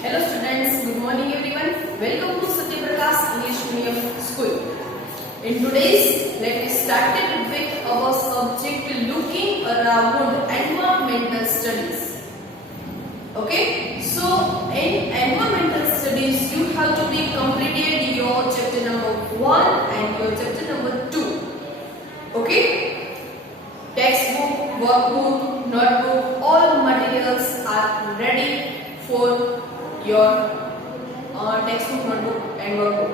Hello students, good morning everyone. Welcome to Satya Prakash English Medium School. In today's, let me start with our subject looking around environmental studies. Okay, so in environmental studies, you have to be completed your chapter number 1 and your chapter number 2. Okay, textbook, workbook, notebook, all materials are ready for your textbook, notebook and workbook.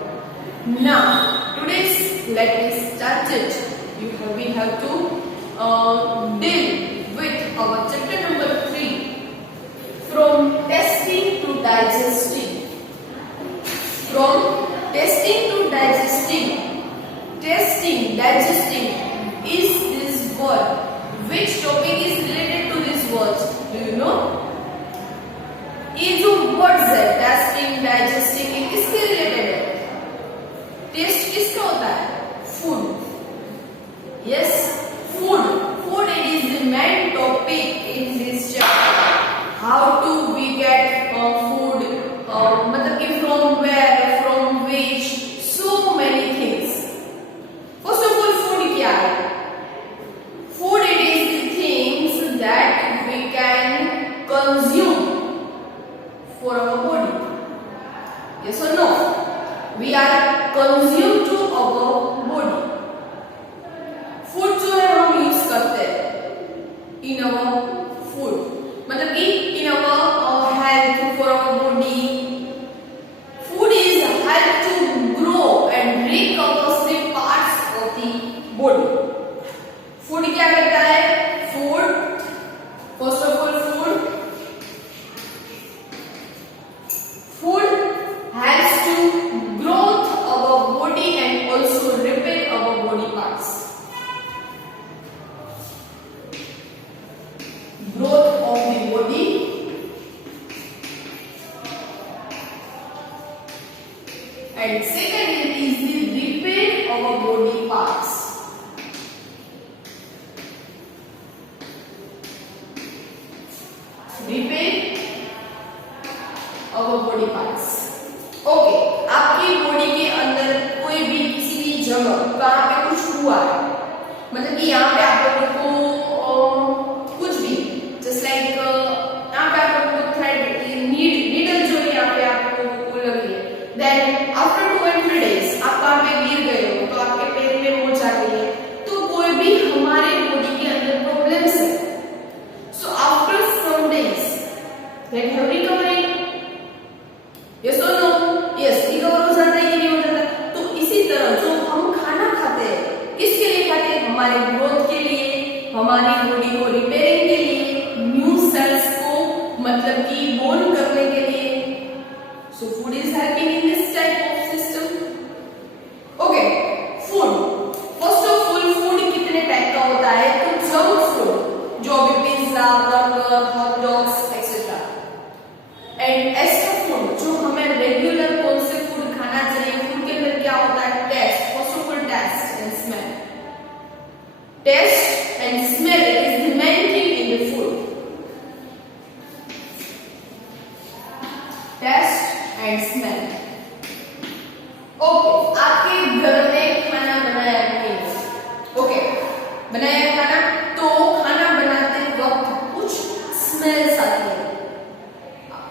Now, today's let me start it. We have to deal with our chapter number 3, from testing to digesting. From testing to digesting. Testing, digesting is this word. Which topic is related to this word? Do you know? ये जो words है testing digesting ये किससे related है? Test किसका होता है? Food. Yes, food. Food it is the main topic in this chapter. How to we get food, मतलब कि from where, from which, so many things. First of all food क्या है? Food it is the things that we can consume for our body. Yes or no? We are consumed to our body. Food जो है हम use करते हैं in our food, मतलब कि in our health, for our body. Food is help to grow and recover parts of the body. Food क्या करता है? Food, first of all, Food helps to growth our body and also repair our body parts. Growth of the body and second is the repair our body parts. Repair our body parts. Okay, आपकी body के अंदर कोई भी किसी भी जगह कहाँ पे कुछ हुआ है, मतलब कि यहाँ पे आप लोगों को कुछ भी जस्ट लाइक यहाँ पे आप लोगों को थ्रेड नीडल जो है यहाँ पे आप लोगों को लगी है, देन आफ्टर 2 and 3 days आप कहाँ पे गिर गए हो तो आपके पैर में मोच आ गई है, तो कोई भी हमारे बॉडी के अंदर प्रॉब्लम्स है. So after some days then have recovery. Yes और नो? यस, रिकवर हो जाता है कि नहीं हो जाता? तो इसी तरह जो हम खाना खाते हैं किसके लिए खाते हैं? हमारे ग्रोथ के लिए, हमारी बॉडी को रिपेयरिंग के लिए, न्यू सेल्स को मतलब कि बोर्न करने के लिए. So food is helping in this type of system. Okay, food. First of all food कितने टाइप का होता है? तो जंक फूड जो भी pizza, burger, hot dogs etcetera, and extra food जो हमें रेगुलर कौन से फूड खाना चाहिए. फूड के अंदर क्या होता है? Taste. First of all taste and smell. Taste and smell is the main thing in the food. Taste and smell. Okay, आपके घर में खाना बनाया नहीं? ओके, बनाया खाना, तो खाना बनाते वक्त कुछ स्मेल्स आती है.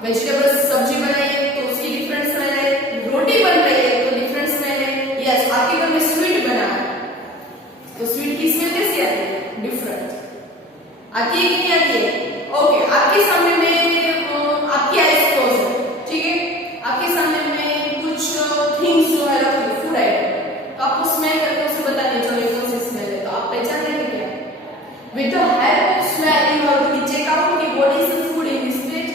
वेजिटेबल्स सब्जी बनाई है तो उसकी डिफरेंट स्मेल है, रोटी बन रही है तो डिफरेंट स्मेल है. यस, आपके घर में स्वीट बना है तो स्वीट की स्मेल कैसी आती है? डिफरेंट आती है कि नहीं आती है? ओके, आपके सामने में आपकी आइज क्लोज है, ठीक है, आपके सामने में कुछ थिंग्स जो है फूड आइटम, तो आपको स्मेल करके उसे बता दें चलो कौन सी स्मेल है, तो आप पहचान लेंगे क्या? With the help of smell you have to check out कि what is the food in this plate.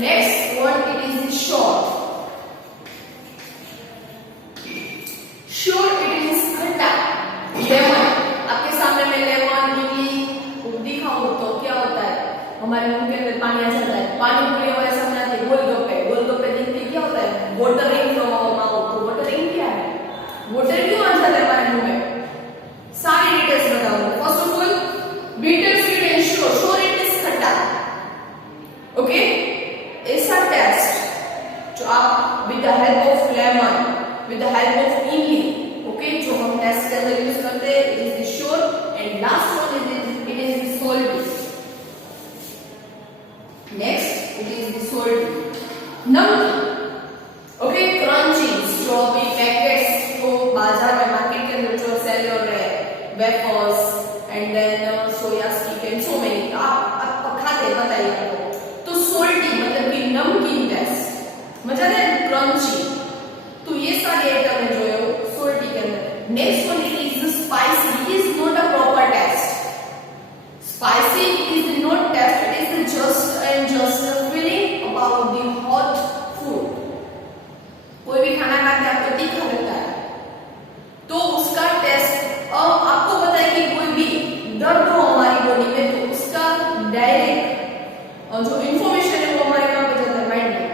Next one it is short. Sure it is khatta. Lemon, आपके सामने मैं लेमन इमली दिखाऊं तो क्या होता है, हमारे मुंह के अंदर पानी आ जाता है. पानी पूरी हमारे सामने आती है. गोलगप्पे, गोलगप्पे देखते क्या होता है, वाटरिंग फ्रॉम आवर माउथ. तो वाटरिंग क्या है, वाटर क्यों आ जाता है हमारे मुंह में, सारी डिटेल्स बताऊंगा. First of all bitter, sweet and sure. Sure it is खट्टा. ओके, ऐसा टेस्ट जो आप with the help of lemon, with the help of इमली, ओके, जो हम टेस्ट के अंदर यूज करते हैं is the sure. And last one it is salty. Next it is the salty. नमकीन, ओके, क्रंचीज, जो अभी पैकेट्स को बाजार में मार्केट के अंदर जो सेल हो रहे हैं, wafers and then soya stick and so many, आप खाते बताइए आपको. तो सॉल्टी मतलब कि नमकीन टेस्ट, मजा है. क्रंची, तो ये सारे आइटम है जो है सॉल्टी के अंदर. Next one it is spicy. It is not a proper taste. Spicy is not taste, it is just and just a feeling about the hot food. कोई भी खाना खाते हैं आपको तीखा लगता है तो उसका टेस्ट, आपको पता है कि कोई भी दर्द हो हमारी बॉडी में तो उसका डायरेक्ट जो इंफॉर्मेशन है वो हमारे कहां पे जाता है, माइंड में.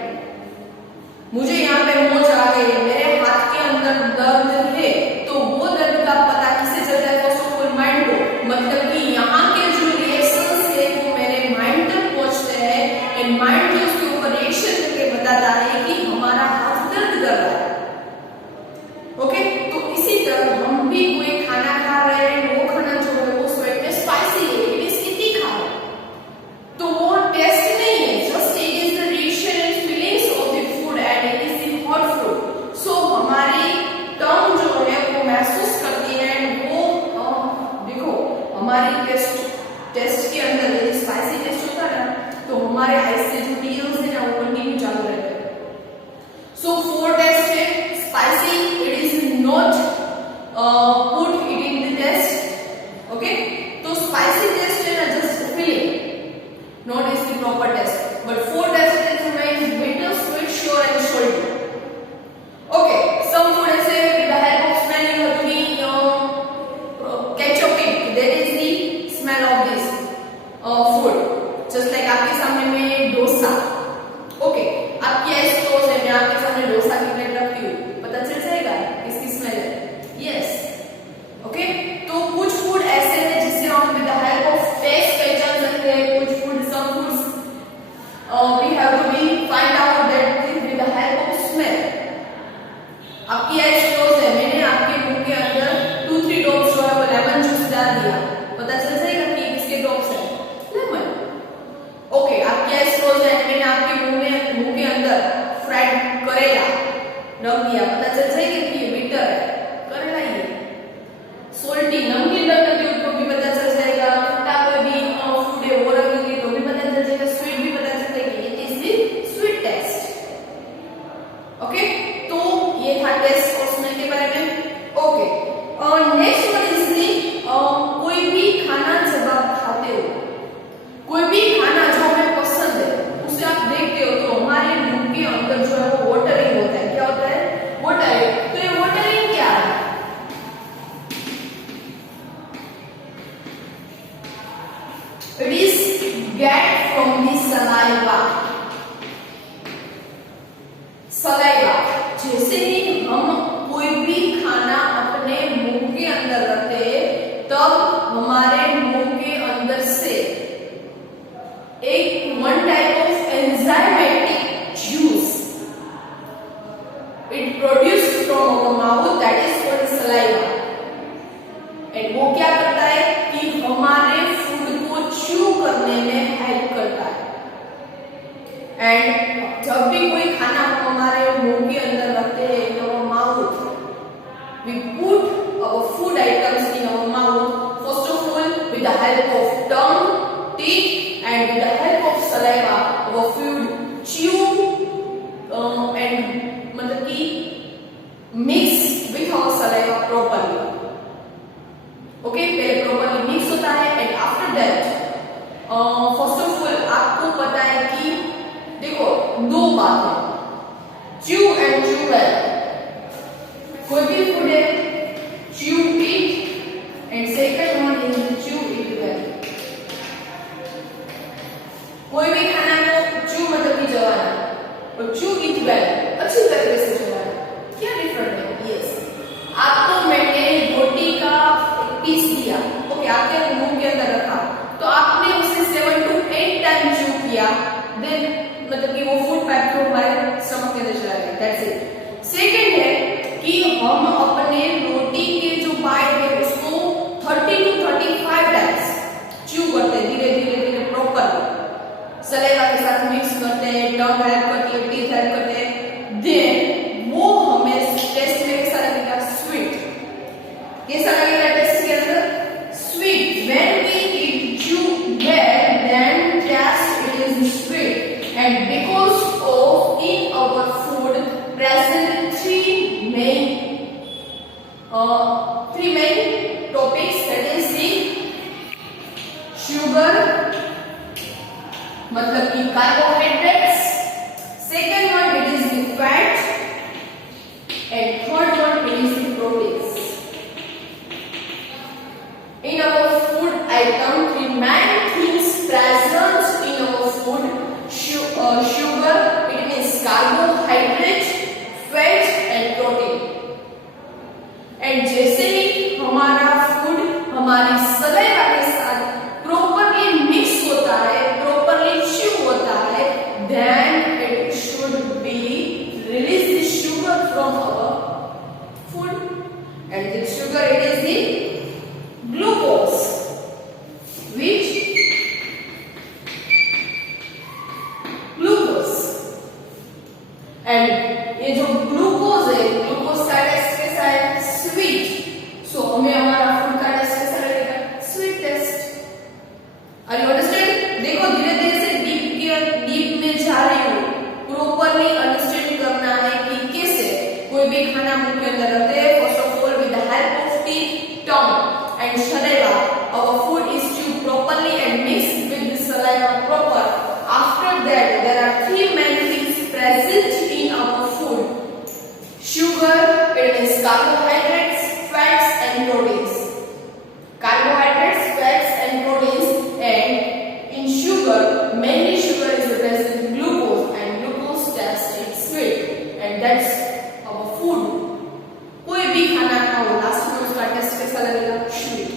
मुझे यहाँ पे मोच आ गई है, मेरे हाथ के अंदर दर्द है, तो वो दर्द का पता किसे चलता है, फर्स्ट ऑफ ऑल माइंड को. मतलब कि यहाँ के जो रिएक्शंस है वो मेरे माइंड तक पहुंचते हैं एंड माइंड जो उसके ऊपर रिएक्शन करके बताता है कि हमारा हाथ दर्द कर रहा है. ओके, तो इसी तरह हम भी कोई खाना खा रहे हैं, वो खाना जो है वो स्वेट में स्पाइसी है, इट इज तीखा है, तो वो टेस्ट नहीं है, just it is the reaction and feelings of the food and it is the hot food. So हमारी टंग जो है वो महसूस करती है एंड वो देखो हमारी टेस्ट के अंदर यदि स्पाइसी टेस्ट होता है ना तो हमारे आइज से जो टीयर्स है ना वो कंटिन्यू चालू रहते हैं. सो फोर टेस्ट है spicy, it is not put it in the test. Okay, तो spicy test है ना just feeling, not is the proper test. But four test is remain bitter, sweet, sure and salty. Okay, some food ऐसे with the help of smell you have to be ketchuping. That is the smell of this food. Just like आपके सामने में dosa. Okay, आपकी eyes close है, मैं आपके सामने डोसा की प्लेट रखती हूँ, पता चल जाएगा किसकी स्मेल है. Yes, okay. तो कुछ फूड ऐसे हैं जिससे हम with the help of taste पहचान सकते हैं. कुछ food, some foods we have to be find out that with the help of smell. आपकी आइज क्लोज है, मैंने आपके मुंह के अंदर 2-3 ड्रॉप्स जो है वो लेमन जूस डाल दिया, पता चल जाएगा कि किसके ड्रॉप्स है, लेमन. ओके, आपकी आइज क्लोज है, मैंने आपके मुंह के अंदर फ्राइड करेला रख दिया, पता चल जाएगा कि ये बिटर है, करेला ही है. सॉल्टी, नमकीन रख देती हूं तो भी पता चल जाएगा. खट्टा कोई भी फूड है वो रख दूंगी तो भी पता चल जाएगा. स्वीट भी पता चल जाएगा. It is the sweet taste. Okay, तो ये था टेस्ट और स्मेल के बारे में. ओके, नेक्स्ट वन इज कोई भी खाना जब आप खाते हो, कोई भी खाना जो हमें पसंद है उसे आप देखते हो तो हमारे मुंह के अंदर जो है वो वाटरिंग होता है. क्या होता है, वाटरिंग. तो ये वाटरिंग क्या है, it is get from the saliva. Saliva, जैसे ही हम कोई भी खाना अपने मुंह के अंदर रखते हैं तब हमारे मुंह के अंदर से एक one type of enzymatic juice it produce from our mouth, that is called saliva. And वो क्या करता है कि हमारे फूड को च्यू करने में हेल्प करता है. एंड जब भी कोई खाना हम हमारे मुंह के अंदर रखते हैं in our mouth, we put our food items in our mouth first of all with the help of tongue, teeth and with the help of saliva our food chew and मतलब कि mix with our saliva properly. Okay, पहले properly mix होता है and after that first of all आपको पता है कि देखो दो बातें, च्यू एंड च्यू वेल। कोई भी फूड है, chew it and second one is chew it well. कोई भी खाना को च्यू मतलब कि चबाना और च्यू इट वेल अच्छी तरीके से चबाना, क्या डिफरेंट है? यस, आपको मैंने रोटी का एक पीस दिया, ओके, आपके मुंह के अंदर रखा, तो आपने उसे 7 to 8 टाइम च्यू किया, देन मतलब कि वो फूड पाइप थ्रू हमारे स्टमक के अंदर चला गया, दैट्स इट। सेकंड है कि हम अपने रोटी के जो बाइट है उसको 30 to 35 टाइम्स च्यू करते हैं, धीरे धीरे धीरे प्रॉपर सलेवा के साथ मिक्स करते हैं, टंग हेल्प करती है, टीथ हेल्प करते हैं, देन वो हमें टेस्ट में कैसा लगेगा? स्वीट। कैसा लगेगा टेस्ट के अंदर? Sweet. When we eat chew well then taste it is sweet and because of in our food present three main topics, that is the sugar मतलब कि carbohydrates, second one it is the fat and third one it is the proteins. In our food item, three main things present in our food: sugar, it means carbohydrate, fat and protein. And जैसे ही हमारा food हमारी saliva के साथ properly mix होता है, properly chew होता है, then it should be release the sugar from our food and this sugar it is the glucose which glucose. And ये जो ग्लूकोज है, ग्लूकोज का टेस्ट कैसा है? स्वीट। सो हमें हमारा फूड का टेस्ट कैसा लगेगा? Sweet taste. Are you understand? देखो धीरे धीरे से डीप में जा रही हूँ, प्रॉपरली अंडरस्टैंड करना है कि कैसे कोई भी खाना मुंह के अंदर रखते हैं। First of all with the help of the tongue and saliva our food is chewed properly and mixed with the saliva proper. After that there are three main things present in our food: sugar, it is carbohydrates, fats and proteins. Carbohydrates, fats and proteins, and in sugar mainly sugar is present glucose and glucose taste is sweet and that's our food. कोई भी खाना खाओ last में उसका test कैसा लगेगा? Sweet,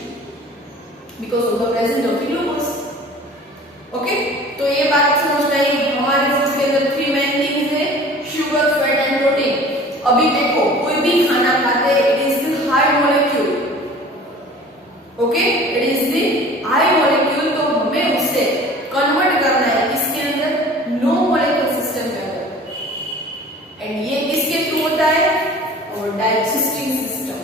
because of the presence of the glucose. Okay, तो ये बात समझना है हमारे फूड के अंदर थ्री मेन थिंग्स है: शुगर, फैट एंड प्रोटीन। अभी देखो कोई भी खाना खाते हैं, it is the high molecule, okay, it is the high molecule, तो हमें उसे कन्वर्ट करना है इसके अंदर लो मॉलिक्यूल सिस्टम के अंदर। एंड ये किसके थ्रू होता है? और डाइजेस्टिव सिस्टम।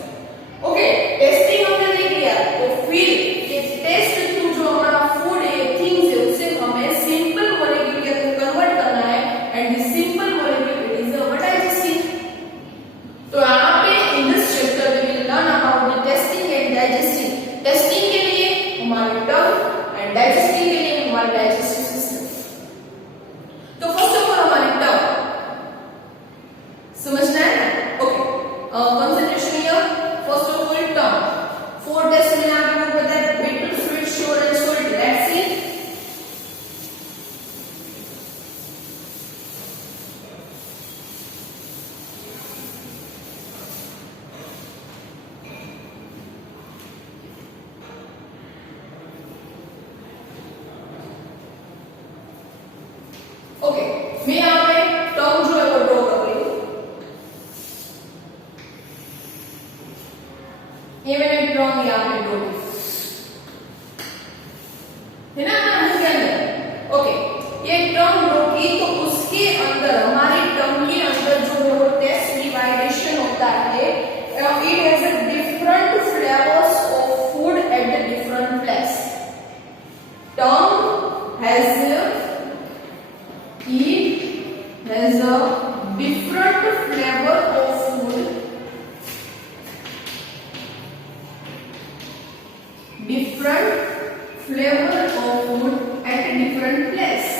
ओके, टेस्टिंग हमने देख लिया, तो फिर ये टेस्ट थ्रू जो हमारा फूड है, थिंग्स है, उसे हमें सिंपल मॉलिक्यूल के अंदर कन्वर्ट करना है and this simple molecule it is our digestive. तो यहाँ पे in this chapter we will learn about the testing and digesting. Testing के लिए हमारे टंग एंड डाइजेस्टिंग के लिए हमारा डाइजेस्टिव सिस्टम। तो फर्स्ट ऑफ ऑल हमारी टंग समझना है ना? Okay, concentration here. First of all tongue, 4 taste मैंने आपको बताया: bitter, sweet, sour and salt. Let's see. Okay, मैं यहाँ पे टर्म जो है वो ड्रॉ कर रही हूँ। ये मैंने टर्म यहाँ पे ड्रॉ की है ना मुंह के अंदर। ओके, ये टर्म ड्रॉ की, तो उसके अंदर हमारी टर्म के अंदर जो है वो टेस्ट डिवाइडेशन होता है। It has a different flavours of food at the different place. Term has a different flavor of food, different flavor of food at a different place.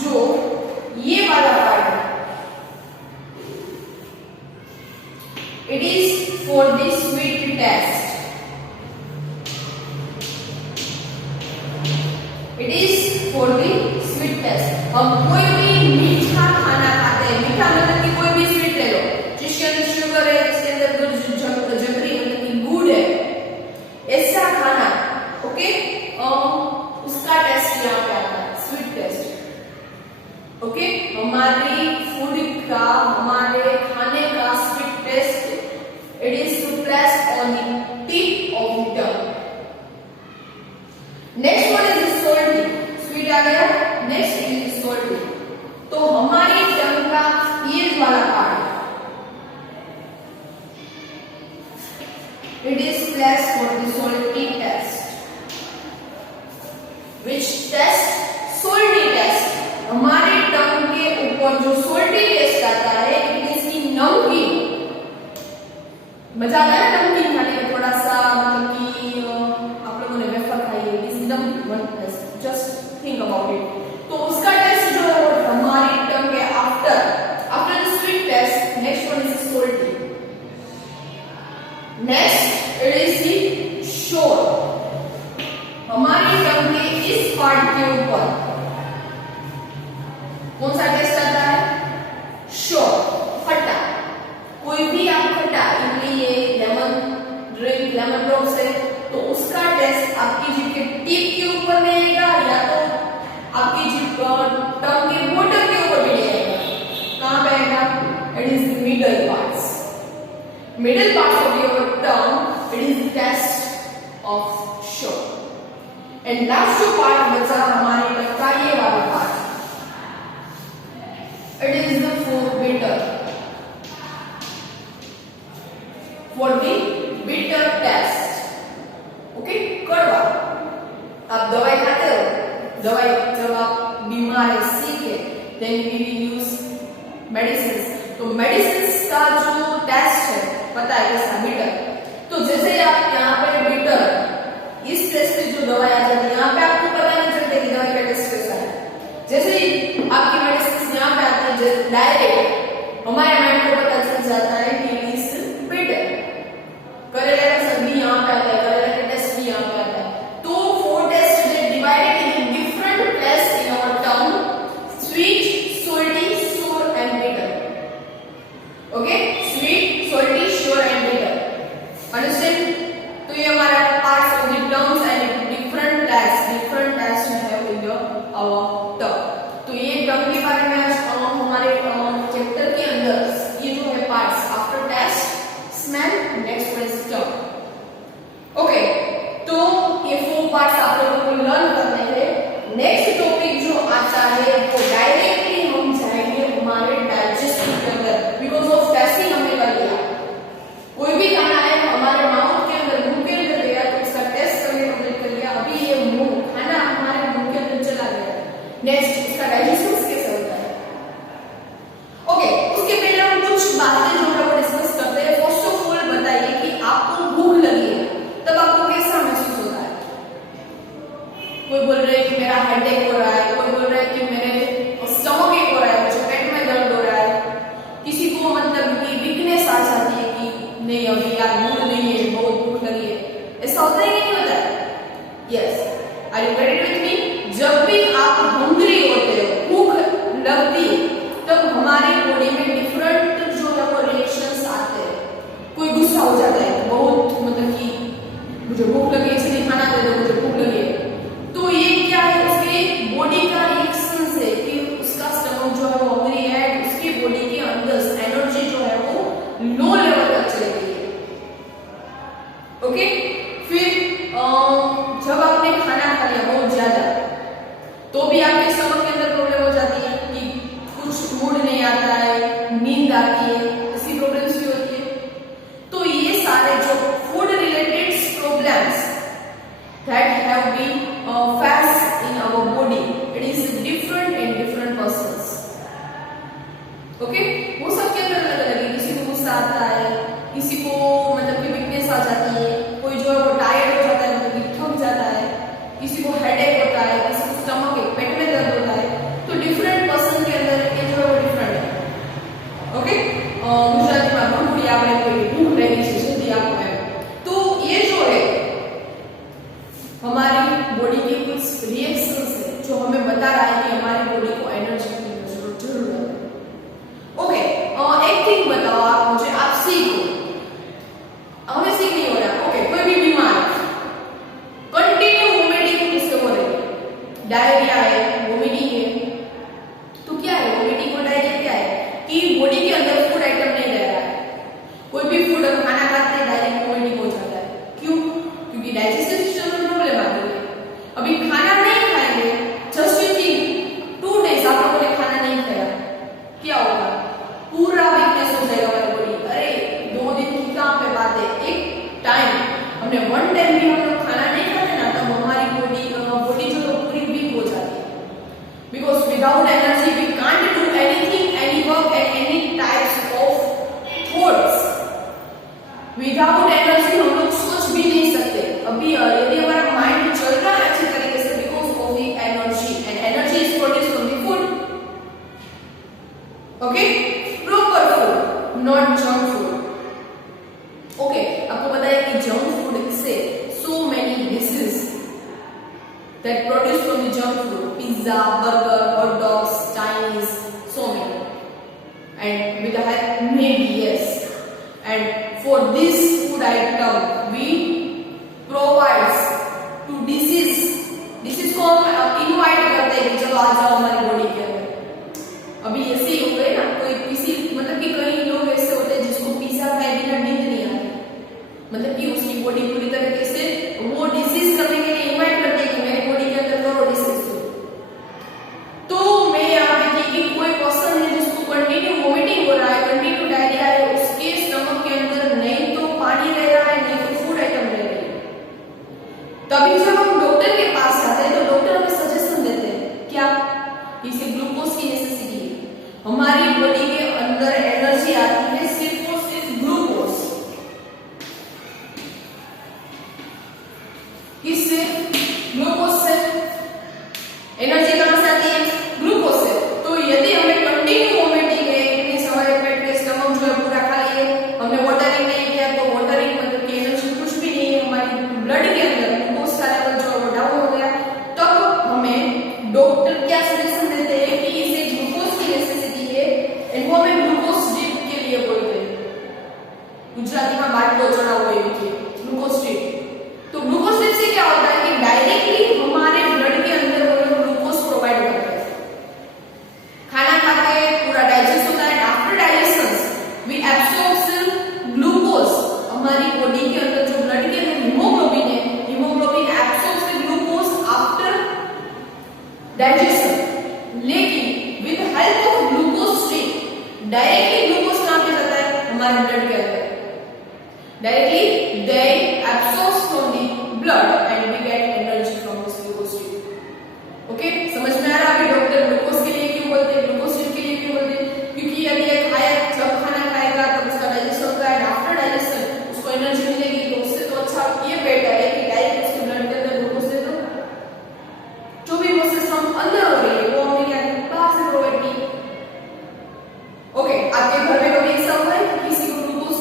जो ये वाला पार्ट है, it is for the sweet taste, it is for the sweet test. हम कोई भी मीठा खाना खाते हैं, मीठा मतलब कि कोई भी स्वीट ले लो जिसके अंदर शुगर है, जिसके अंदर जगरी मतलब कि गुड़ है, ऐसा खाना, ओके, उसका टेस्ट यहाँ पे आता है, स्वीट टेस्ट। ओके, हमारी फूड का, हमारे खाने का sweet taste, it is to place on the tip of the tongue. Next one is salty, sweet आ गया, नेक्स्ट इज सॉल्टी। तो हमारी टंग का ये वाला part, it is placed for the salty test, which test, salty test। हमारे टंग के ऊपर जो salty टेस्ट आता है, it is की नमकीन, मजा आता है ना नमकीन खाने में, थोड़ा सा मतलब कि आप लोगों ने वेफर खाई है, is one taste, just think about it. तो उसका टेस्ट जो है हमारी टंग के after the sweet taste, next one is salty। Next it is the sour, हमारी टंग के इस पार्ट के ऊपर कौन सा टेस्ट आता है, शोर, खट्टा। कोई भी आप खट्टा, इमली है, लेमन ड्रिंक, लेमन ड्रॉप्स है, तो उसका टेस्ट आपकी जीभ के टिप के ऊपर नहीं आएगा, या तो आपकी जीभ टंग के बॉटम के ऊपर भी नहीं आएगा। कहां पे आएगा, it is the middle parts, middle parts of your tongue, it is the test of show। and last जो part बचा हमारे टंग का ये वाला part, it is the for bitter, for the bitter test, okay, कड़वा। आप दवाई खाते हो, दवाई जब आप बीमार है, sick है, then we will use medicines। तो medicines का जो टेस्ट है पता है कैसा, बिटर। तो जैसे आप यहाँ पे बिटर, इस टेस्ट पे जो दवाई आ जाती है, यहाँ पे आपको पता नहीं चलता कि दवाई का टेस्ट कैसा है। जैसे ही आपकी मेडिसिन यहाँ पे आती है, डायरेक्ट हमारे माइंड को पता चल जाता है कि इस बिटर। करेला का सब्जी यहाँ पे आता है, करेला का टेस्ट भी यहाँ पे आता है। तो 4 taste get divided in different taste in our tongue, sweet, salty, sour and bitter। Okay, sweet, salty, sour and bitter, understand? तो ये हमारा parts of the tongues and different tests we have in our tongue। तो ये टंग के बारे में आज हमारे चैप्टर के अंदर ये जो है parts, after taste, smell, next one is tongue. Okay, तो ये 4 पार्ट्स आप लोगों को लर्न करने हैं। नेक्स्ट टॉपिक जो आता है वो डायरेक्टली हम जाएंगे हमारे डाइजेस्टिव के अंदर, बिकॉज ऑफ टेस्टिंग हमने कर लिया। कोई भी खाना है हमारे माउथ के अंदर, मुंह के अंदर गया तो उसका टेस्ट हमने कंप्लीट कर लिया। अभी ये मुंह खाना हमारे मुंह के अंदर चला गया, नेक्स्ट इसका डाइजेशन कैसे होता है। ओके, उसके पहले हम कुछ बातें जो है वो डिस्कस करते हैं। फर्स्ट ऑफ ऑल बताइए कि आपको भूख लगी है, तब आपको कैसा महसूस होता है। कोई बोल रहे हैं कि मेरा हेडेक हो रहा है, कोई बोल रहा है कि मेरे स्टमक एक हो रहा है, मुझे पेट में दर्द हो रहा है, किसी को मतलब कि वीकनेस आ जाती है कि नहीं अभी यार मूड नहीं है, बहुत भूख लगी है। ऐसा होता है कि नहीं होता है? Yes, are you ready with me? जब भी आप हंग्री होते हो, भूख लगती है, तब हमारी बॉडी में डिफरेंट जो है वो रिएक्शंस आते हैं। कोई गुस्सा हो जाता है, बहुत मतलब कि मुझे भूख लगी इसलिए खाना दे दो, मुझे भूख लगी है। तो ये क्या है, उसके बॉडी का रिएक्शन है कि उसका स्टमक जो है वो हंग्री है, उसकी बॉडी के अंदर एनर्जी जो है वो लो लेवल तक चली गई है। ओके, फिर जब आपने खाना खा लिया बहुत ज्यादा, तो भी आपके स्टमक के अंदर प्रॉब्लम हो जाती है कि कुछ मूड नहीं आता है, नींद आती है, ऐसी प्रॉब्लम्स भी होती है। तो ये सारे जो food related problems that have been faced in our body, it is different in different persons। Okay, वो सबके अंदर अलग अलग है। किसी को गुस्सा आता है, किसी को मतलब कि वीकनेस आ जाती है, कोई जो है वो टायर्ड हो जाता है, मतलब कि थक जाता है, किसी को हेडेक होता है, किसी को स्टमक पेट में दर्द होता है। तो डिफरेंट जब खाना खाते हैं डायरेक्ट वोमिटिंग हो जाता है। क्यों? क्योंकि डाइजेस्टिव सिस्टम में प्रॉब्लम आती है। अभी खाना नहीं खाएंगे, जस्ट यू थिंक 2 डेज आप लोगों ने खाना नहीं खाया, क्या होगा? पूरा वीकनेस हो जाएगा हमारी बॉडी। अरे 2 दिन की कहाँ पे बात है, एक टाइम हमने 1 टाइम भी हम लोग खाना नहीं खाते ना, तब हमारी बॉडी जो है पूरी वीक हो जाती है। Because without energy we can't do anything, any work and any types of thoughts. Without energy हम लोग सोच भी नहीं सकते। अभी यदि हमारा माइंड चल रहा है अच्छी तरीके से, because of the energy, and energy is produced from the food. Okay, proper food, not junk food. Okay, आपको पता है कि जंक फूड से so many disease that produce from the junk food, pizza, burger, hot dogs, Chinese, so many. And with the help, maybe yes. And for this food item, we provides to disease को हम invite करते हैं कि चलो आ जाओ हमारी body के अंदर। अभी ऐसे ही हो गए ना, कोई किसी मतलब कि कई लोग ऐसे होते हैं जिसको पिज्जा खाए बिना नींद नहीं आती, मतलब कि उसकी बॉडी पूरी तरीके से वो डिसीज करने के लिए इनवाइट करते हैं कि मेरी बॉडी के अंदर करो डिसीज। तो मैं यहाँ देखिए कि कोई पर्सन है जिसको कंटिन्यू वोमिटिंग हो रहा है, कंटिन्यू डायरिया है, उसके स्टमक के अंदर नहीं तो पानी रह रहा है, नहीं तो फूड आइटम रह रही है। तभी जब हम डॉक्टर के पास जाते हैं तो डॉक्टर हमें सजेशन देते हैं क्या, इसे ग्लूकोज की नेसेसिटी है। हमारी बॉडी के अंदर एनर्जी आती है सिर्फ और सिर्फ ग्लूकोज। किससे? ग्लूकोज से। एनर्जी कहां से आती है? ग्लूकोज से। तो यदि हमें कंटिन्यू वोमिटिंग है, मींस हमारे पेट के स्टमक जो है पूरा खाली है, हमने वाटरिंग नहीं किया, तो वाटरिंग मतलब कि एनर्जी कुछ भी नहीं है, हमारी ब्लड के अंदर ग्लूकोज का लेवल जो है वो डाउन हो गया, तब हमें डॉक्टर क्या सजेशन देते हैं कि इसे ग्लूकोज की नेसेसिटी है, एंड वो हमें ग्लूकोज ड्रिप के लिए बोलते हैं। गुजराती में बाटलो चढ़ाવો એવી છે ग्लूकोज ड्रिप। तो ग्लूकोज ड्रिप से क्या होता है कि डायरेक्टली हमारे ब्लड के अंदर वो लोग ग्लूकोज प्रोवाइड करते हैं। खाना खाते हैं, पूरा डाइजेस्ट होता है, after digestion we absorb glucose. हमारी बॉडी के अंदर जो ब्लड के अंदर हीमोग्लोबिन है, haemoglobin absorbs glucose after digestion. लेकिन with help of glucose drip directly glucose कहां पे जाता है? हमारे ब्लड के अंदर। Directly they absorbs from the blood and we get energy from this glucose tube. Okay, समझ में आ रहा है? डॉक्टर ग्लूकोज के लिए क्यों बोलते हैं, ग्लूकोज ट्यूब के लिए क्यों बोलते हैं? क्योंकि यदि एक खाया जब खाना खाएगा तब उसका डाइजेशन होगा, एंड आफ्टर डाइजेशन उसको एनर्जी मिलेगी, तो उससे तो अच्छा ये बेटर है कि डायरेक्ट उसके ब्लड के अंदर ग्लूकोज दे दो। जो भी प्रोसेस हम अंदर हो रही है वो हमने क्या बाहर से प्रोवाइड की। ओके, आपके घर में कभी ऐसा हुआ है कि किसी को ग्लूकोज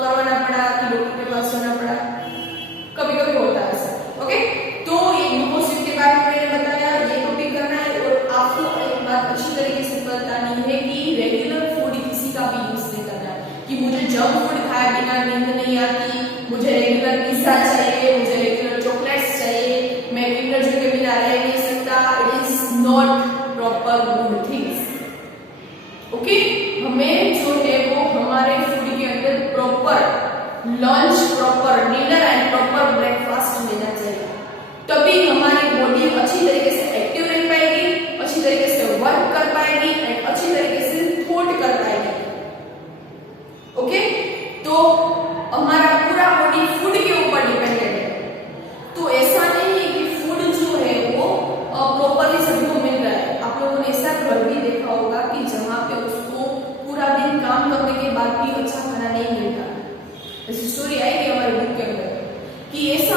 करवाना पड़ा कि डॉक्टर के पास जाना पड़ा? कभी कभी होता है ऐसा। ओके, तो ये ग्लूकोज ड्रिप के बारे में मैंने बताया, ये टॉपिक करना है। और आपको एक बात अच्छी तरीके से बतानी है कि रेगुलर फूड किसी का भी यूज नहीं करना है कि मुझे जंक फूड खाए बिना नींद नहीं आती, मुझे रेगुलर पिज्जा चाहिए, मुझे रेगुलर चॉकलेट्स चाहिए, मैं एनर्जी के बिना रह नहीं सकता। It is not proper good things. Okay, हमें जो है वो हमारे फूड के अंदर proper lunch, proper dinner and proper breakfast लेना चाहिए, तभी हमारी बॉडी अच्छी तरीके से एक्टिव रह पाएगी, अच्छी तरीके से वर्क कर पाएगी एंड अच्छी तरीके से थॉट कर पाएगी। ओके, तो हमारा पूरा बॉडी फूड के ऊपर डिपेंडेंट है। तो ऐसा नहीं है कि फूड जो है वो प्रॉपरली सभी को मिल रहा है। आप लोगों ने ऐसा घर भी देखा होगा कि जहाँ पे उसको पूरा दिन काम करने के बाद भी अच्छा खाना नहीं मिलता। ऐसी स्टोरी आएगी हमारे बुक के अंदर कि ऐसा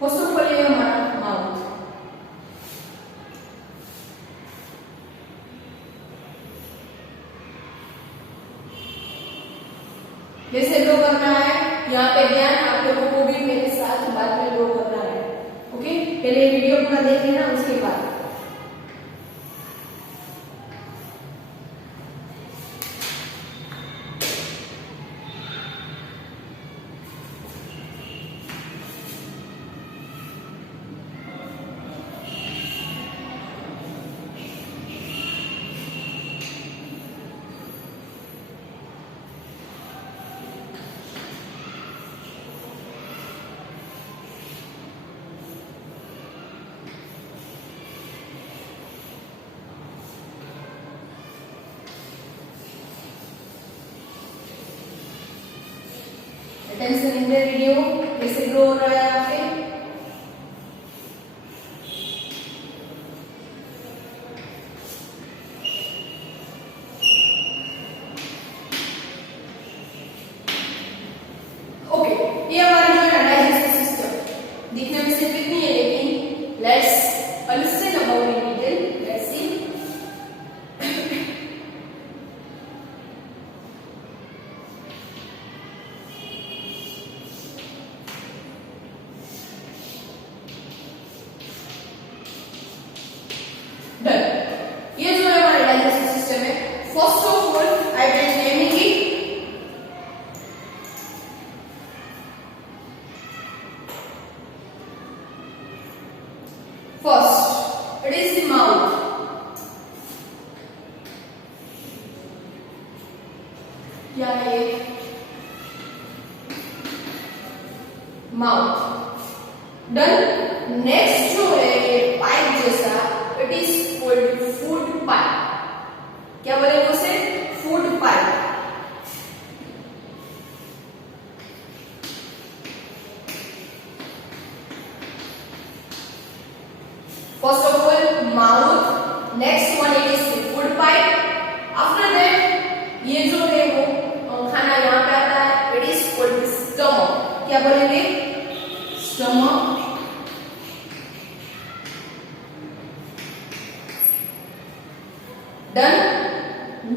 फर्स्ट ऑफ ऑल ये हमारा माउथ, जैसे ड्रॉ करना है यहाँ पे ध्यान आप लोगों को भी मेरे साथ बाद में ड्रॉ करना है। ओके, पहले वीडियो पूरा देख लेना उसके बाद। अटेंशन इन द वीडियो, कैसे ग्रो हो रहा है यहाँ पे। ओके, ये हमारी जो है डाइजेस्टिव सिस्टम दिखने में सिर्फ इतनी है, लेकिन let's understand about in detail. Let's see. Done, ये जो है हमारा डाइजेस्टिव सिस्टम है। First of all I will naming it first, it is the mouth. क्या है ये? माउथ। डन। नेक्स्ट जो है ये पाइप जैसा, it is called food pipe. क्या बोलेंगे उसे? Food pipe. First of all mouth, next one it is food pipe. After that ये जो है वो खाना यहाँ पे आता है, इट इज कॉल्ड स्टमक। क्या बोलेंगे? Stomach. Done.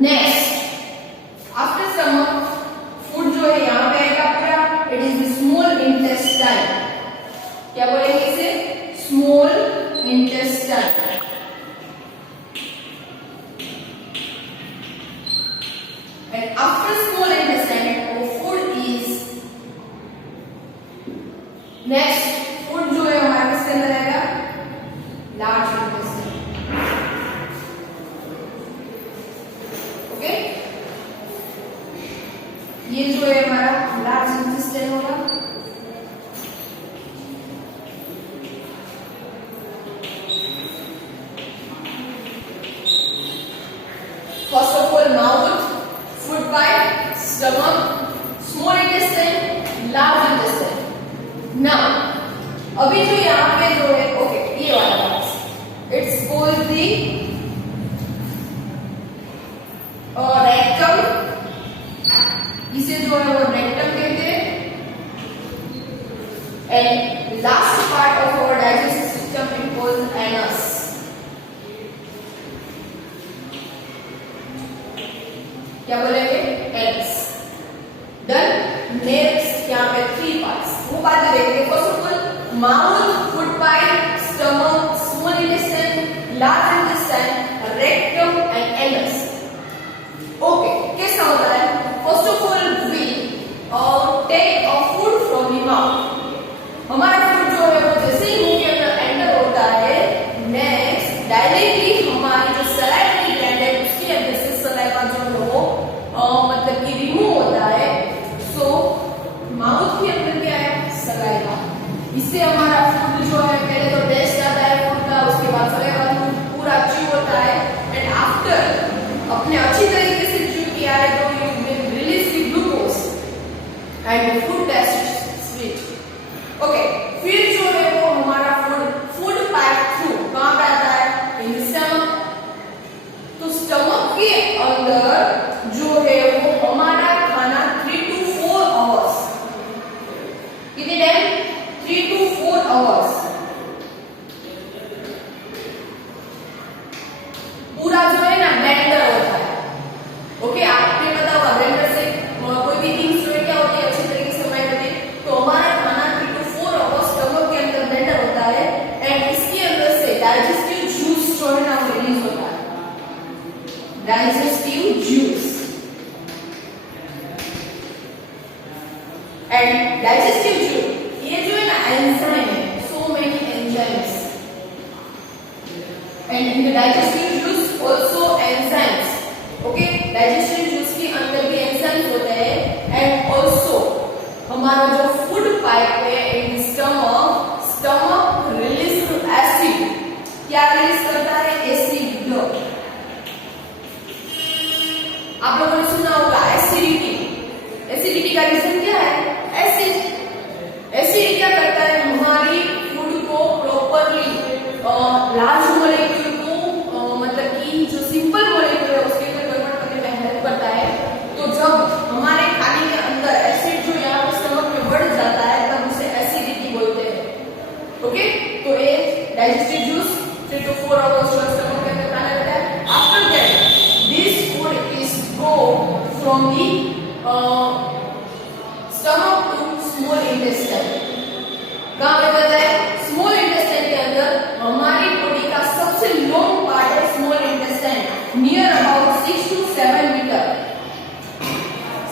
Next after stomach food जो है यहाँ पे आएगा पूरा, it is the small intestine. क्या बोलेंगे इसे? Small intestine. And after small intestine वो फूड इज नेक्स्ट फूड जो है हमारे किसके अंदर आएगा? Large intestine. ओके, ये जो है हमारा लार्ज इंटेस्टाइन होगा। First of all mouth, food pipe, stomach, small intestine, large intestine. Now अभी जो यहाँ पे जो है, ओके, ये वाला part it's called the rectum. इसे जो है वो रेक्टम कहते हैं। And last part of our digestive system it called anus. क्या बोलेंगे? एनस। डन। नेक्स्ट यहाँ पे 3 पार्ट्स, वो बात देखेंगे। First of all mouth, food pipe, stomach, small intestine, large intestine, rectum and anus. Okay, कैसा होता है? First of all we take a food from the mouth. हमारा फूड जो है वो जैसे ही मुंह के अंदर एंटर होता है, नेक्स्ट डायरेक्टली हमारी जो सलाइवरी ग्लैंड है उसके अंदर से सलाइवा जो है वो मतलब कि रिमूव होता है। सो माउथ के अंदर क्या है? सलाइवा। इससे हमारा फूड जो है पहले तो टेस्ट आता है फूड का, उसके बाद सलाइवा पूरा च्यू होता है। एंड आफ्टर अपने अच्छी तरीके से च्यू किया है तो you will release the glucose and food taste sweet. Okay, फिर जो है वो हमारा फूड पाइप थ्रू कहाँ पे आता है? In stomach. तो स्टमक के अंदर जो है वो हमारा खाना 3 to 4 आवर्स, कितने time? 3 to 4 hours and digestive juice, ये जो है ना एंजाइम है, so many enzymes, and in the digestive juice also enzymes, okay, digestive juice के अंदर भी एंजाइम्स होते हैं, एंड आल्सो हमारा जो फूड पाइप है in stomach, stomach release acid, क्या रिलीज करता है, एसिड। आप लोगों ने सुना होगा एसिडिटी, एसिडिटी का रीजन क्या है, एसिड। एसिड क्या करता है, हमारी फूड को प्रॉपरली लार्ज मॉलिक्यूल को मतलब कि जो सिंपल मॉलिक्यूल है उसके अंदर कन्वर्ट करने में हेल्प करता है। तो जब हमारे खाने के अंदर एसिड जो यहाँ पे स्टमक में बढ़ जाता है तब उसे एसिडिटी बोलते हैं, ओके। तो ये digestive juice 3 to 4 hours stomach के अंदर खाना रहता है। After that this food is go from the stomach to small intestine. कहाँ पे जाता है, स्मॉल इंटेस्टाइन के अंदर। हमारी बॉडी का सबसे लॉन्ग पार्ट है small intestine, near about 6 to 7 metre.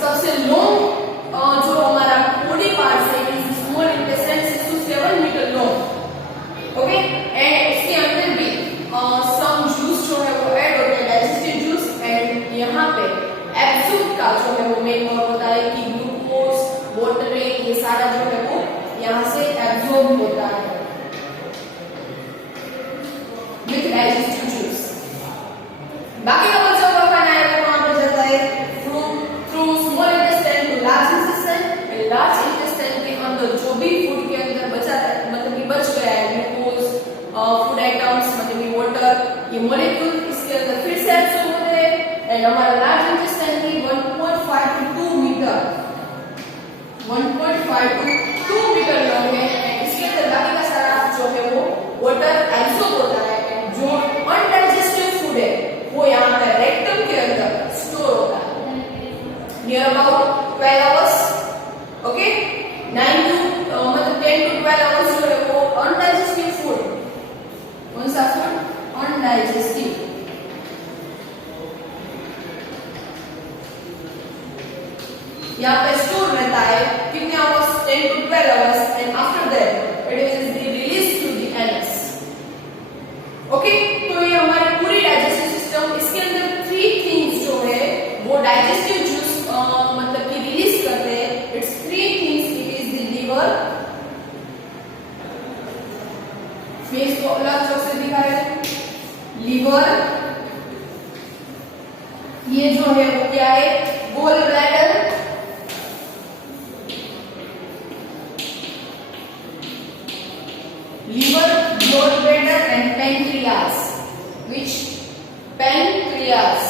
सबसे लॉन्ग जो हमारा बॉडी पार्ट है is small intestine, 6 to 7 metre long, okay. And इसके अंदर भी सम जूस जो है वो ऐड होते हैं, डाइजेस्टिव जूस, एंड यहाँ पे एब्जॉर्ब का जो है वो मेन वर्क होता है कि ग्लूकोज, वाटर, ये सारा जो है वो यहाँ से एब्जॉर्ब होता है विथ डाइजेस्टिव जूस। बाकी का बचा हुआ खाना है वो कहाँ पर जाता है, through small intestine to large intestine. Large intestine के अंदर जो भी फूड के अंदर बचा है, मतलब कि बच गया है, ग्लूकोज, फूड आइटम्स, मतलब कि वाटर, ये मॉलिक्यूल इसके अंदर फिर से एब्सॉर्ब होते हैं, एंड हमारा लार्ज इंटेस्टाइन की 1.5 to 2 metre, 1.5 to 2 metre long है, एंड इसके अंदर बाकी का सारा जो है वो वाटर एब्सॉर्ब होता है, एंड जो अनडाइजेस्टेड फूड है वो यहाँ पे रेक्टम के अंदर स्टोर होता है near about 12 hours, okay. 9 to मतलब 10 to 12 आवर्स जो है वो अनडाइजेस्टिव फूड, कौन सा फूड, अनडाइजेस्टिव, यहाँ पे स्टोर रहता है कितने hours, 10 to 12 hours, and after that it is release to the anus, okay. तो ये हमारी पूरी डाइजेस्टिव सिस्टम, इसके अंदर 3 थिंग्स जो है वो डाइजेस्टिव जूस मतलब कि रिलीज करते हैं। It's 3 things, it is the liver, मैं इसको अलग चौक से दिखा रहा हूं, लीवर, ये जो है वो क्या है, gall bladder, liver, gallbladder and pancreas. Which? Pancreas.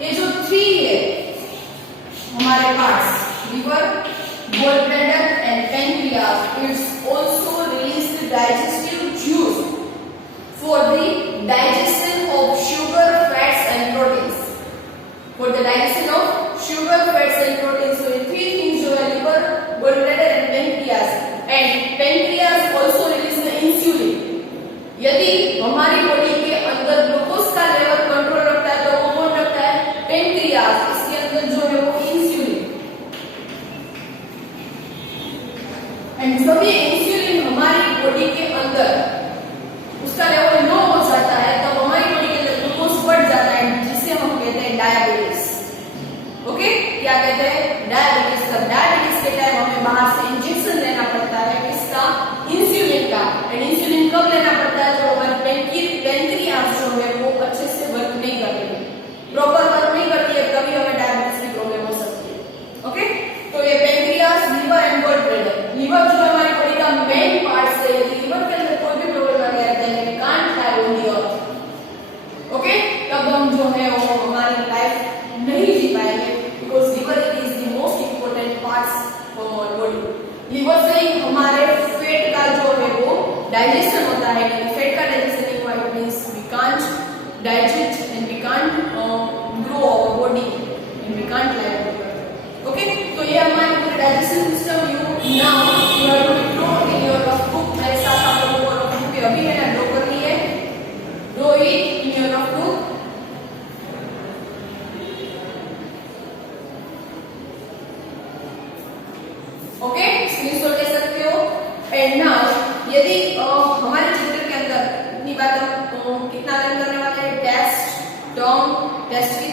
ये जो 3 है हमारे पास, liver, gallbladder and pancreas, it's also release the digestive juice for the digestion of sugar, fats and proteins. For the digestion of sugar, fats and proteins. So in 3 things जो है, liver, gallbladder and pancreas. And pancreas also release the insulin. यदि हमारी body के अंदर glucose का level control रखता है तो वो कौन रखता है, पेनक्रियास। इसके अंदर जो है वो इंसुलिन, एंड जब ये इंसुलिन हमारी बॉडी के अंदर उसका लेवल लो हो जाता है तब हमारी बॉडी के अंदर ग्लूकोज बढ़ जाता है, जिसे हम कहते हैं डायबिटीज, ओके। क्या कहते हैं, डायबिटीज। तब डायबिटीज के टाइम हमें बाहर से इंजेक्शन लेना पड़ता है, किसका, इंसुलिन का। एंड इंसुलिन कब लेना पड़ता है, जब हमारी पेनक्रियास जो है वो अच्छे से वर्क नहीं करती है, प्रॉपर वर्क नहीं करती है, तभी हमें डायबिटीज की प्रॉब्लम हो सकती है, ओके। तो ये pancreas, liver and gallbladder. Liver जो हमारी बॉडी का मेन पार्ट है, लीवर के अंदर कोई भी प्रॉब्लम आ गया है, we can't have on the earth, okay. तब हम जो है वो हमारी लाइफ नहीं जी पाएंगे, because liver is the most important parts for our body. Liver से ही हमारे फेट का जो है वो डाइजेशन होता है, फेट का डाइजेशन नहीं हुआ, it means we can't digest and we can't grow our body and we can't live, okay. तो ये हमारी पूरी digestion system. You now you have to draw in your rough book. मेरे साथ आप लोगों को रफ बुक पे अभी है ना ड्रॉ करनी है, draw it in your rough book. And now यदि हमारे चित्र के अंदर इतनी बात हम कितना लर्न करने वाले हैं, टेस्ट, टर्म, टेस्ट की